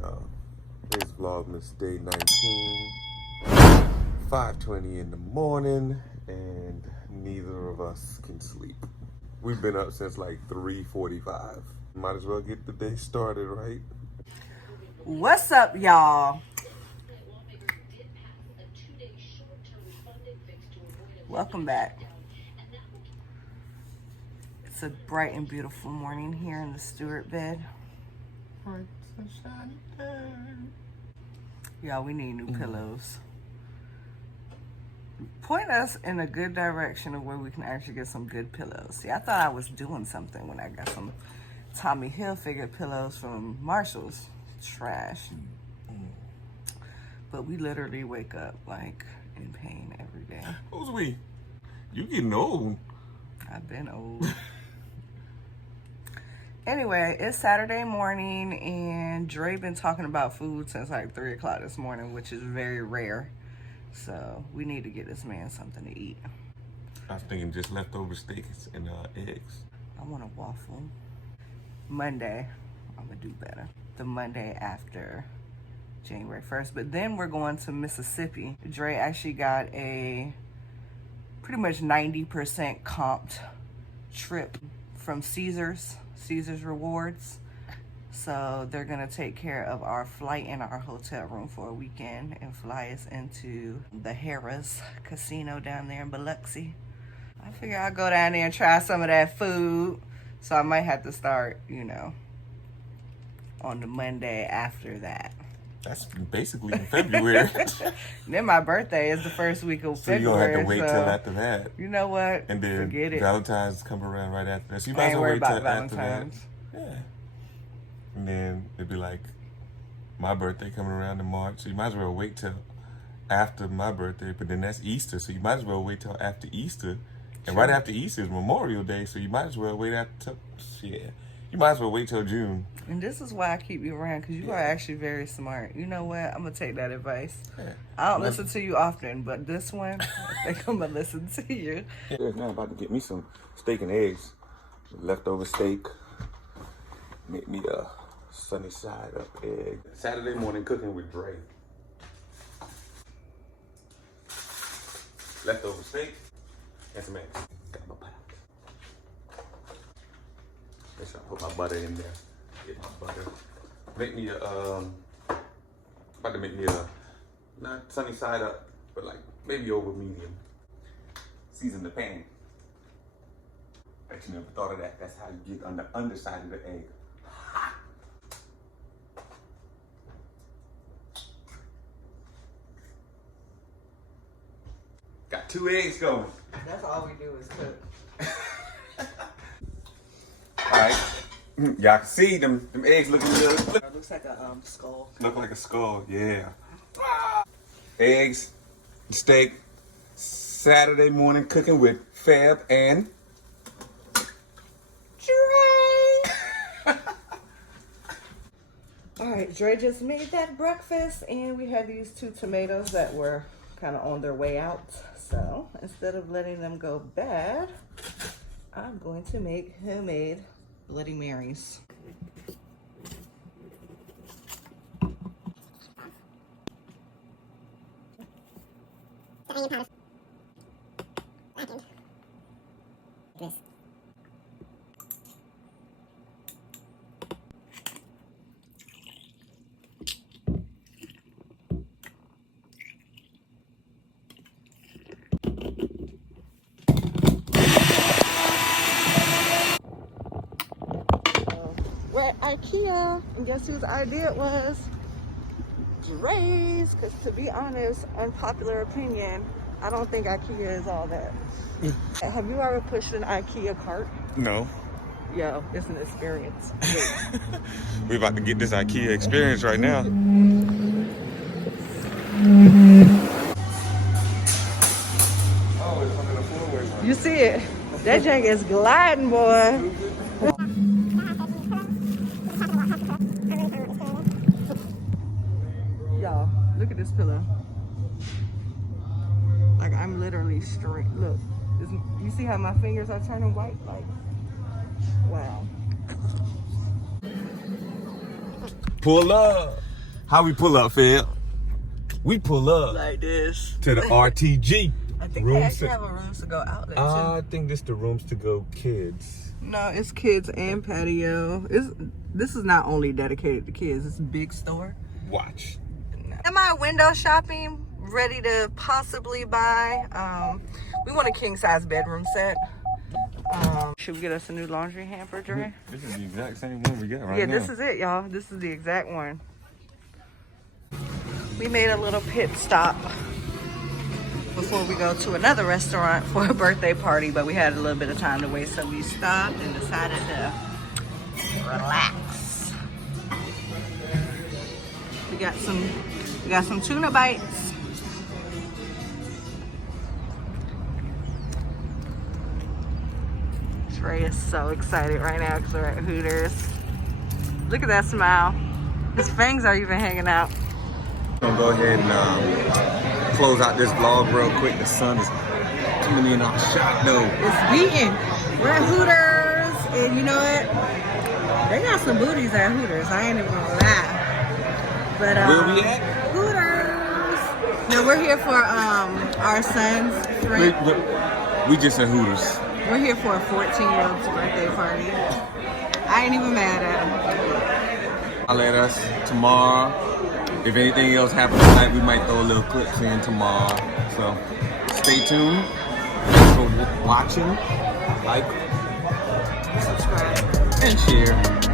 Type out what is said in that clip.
y'all. Today's Vlogmas day 19. 5:20 in the morning, and neither of us can sleep. We've been up since like 3:45. Might as well get the day started, right? What's up, y'all? Welcome back. It's a bright and beautiful morning here in the Stewart bed. Y'all, we need new pillows. Point us in a good direction of where we can actually get some good pillows. See, I thought I was doing something when I got some Tommy Hilfiger pillows from Marshall's. Trash. But we literally wake up like in pain every day. Who's we? You getting old. I've been old. Anyway, it's Saturday morning and Dray been talking about food since like 3 o'clock this morning, which is very rare. So we need to get this man something to eat. I was thinking just leftover steaks and eggs. I want a waffle. Monday, I'm gonna do better. The Monday after January 1st. But then we're going to Mississippi. Dray actually got a pretty much 90% comped trip from Caesars Rewards. So they're gonna take care of our flight and our hotel room for a weekend and fly us into the Harrah's Casino down there in Biloxi. I figure I'll go down there and try some of that food. So I might have to start, on the Monday after that. That's basically in February. Then my birthday is the first week of So February. you're gonna have to wait till after that. You know what? And then forget it. Valentine's come around right after that. So you I might as ain't well worried wait till about after that. Valentine's. Yeah. And then it'd be like my birthday coming around in March. So you might as well wait till after my birthday. But then that's Easter. So you might as well wait till after Easter. And right after Easter is Memorial Day. So you might as well wait after, you might as well wait till June. And this is why I keep you around, because you are actually very smart. You know what? I'm going to take that advice. Yeah. I don't listen to you often, but this one, I think I'm going to listen to you. There's now about to get me some steak and eggs. Leftover steak. Make me a sunny side up egg. Saturday morning cooking with Dray. Leftover steak and some eggs. Got my pot. Make sure I put my butter in there. Get my butter. Make me about to make me a not sunny side up, but like maybe over medium. Season the pan. Bet you never thought of that. That's how you get on the underside of the egg. Got 2 eggs going. That's all we do is cook. Alright. Y'all can see them eggs looking good. It looks like a skull. Look like a skull, yeah. Eggs, steak, Saturday morning cooking with Fab and Dray! Alright, Dray just made that breakfast and we had these 2 tomatoes that were kind of on their way out. So instead of letting them go bad, I'm going to make homemade Bloody Marys. We're at IKEA, and guess whose idea it was? Dray's, because to be honest, unpopular opinion, I don't think IKEA is all that. Have you ever pushed an IKEA cart? no. Yo, it's an experience. We about to get this IKEA experience right now. Oh, it's under the floorway. You see it? That jank is gliding, boy. Y'all, look at this pillow. Like, I'm literally straight. Look, you see how my fingers are turning white? Like, wow. Pull up. How we pull up, Phil? We pull up Like this. to the RTG. I think they actually have a rooms to go outlet too. I think this the rooms to go kids. No, it's kids and patio. This is not only dedicated to kids. It's a big store. Watch. Am I window shopping? Ready to possibly buy. We want a king size bedroom set. Should we get us a new laundry hamper, Dre? This is the exact same one we got right now. Yeah, this is it, y'all. This is the exact one. We made a little pit stop before we go to another restaurant for a birthday party, but we had a little bit of time to wait, so we stopped and decided to relax. We got some tuna bites. Trey is so excited right now because we're at Hooters. Look at that smile. His fangs are even hanging out. I'm gonna go ahead and close out this vlog real quick. The sun is coming in off shot though. It's beating. We're at Hooters, and you know what? They got some booties at Hooters. I ain't even gonna lie. But Where we at? Hooters. No, we're here for our son's friend. We just at Hooters. We're here for a 14-year-old's birthday party. I ain't even mad at him. I'll let us tomorrow. If anything else happens tonight, we might throw a little clips in tomorrow. So stay tuned. Thanks for watching. Like, Subscribe. and share.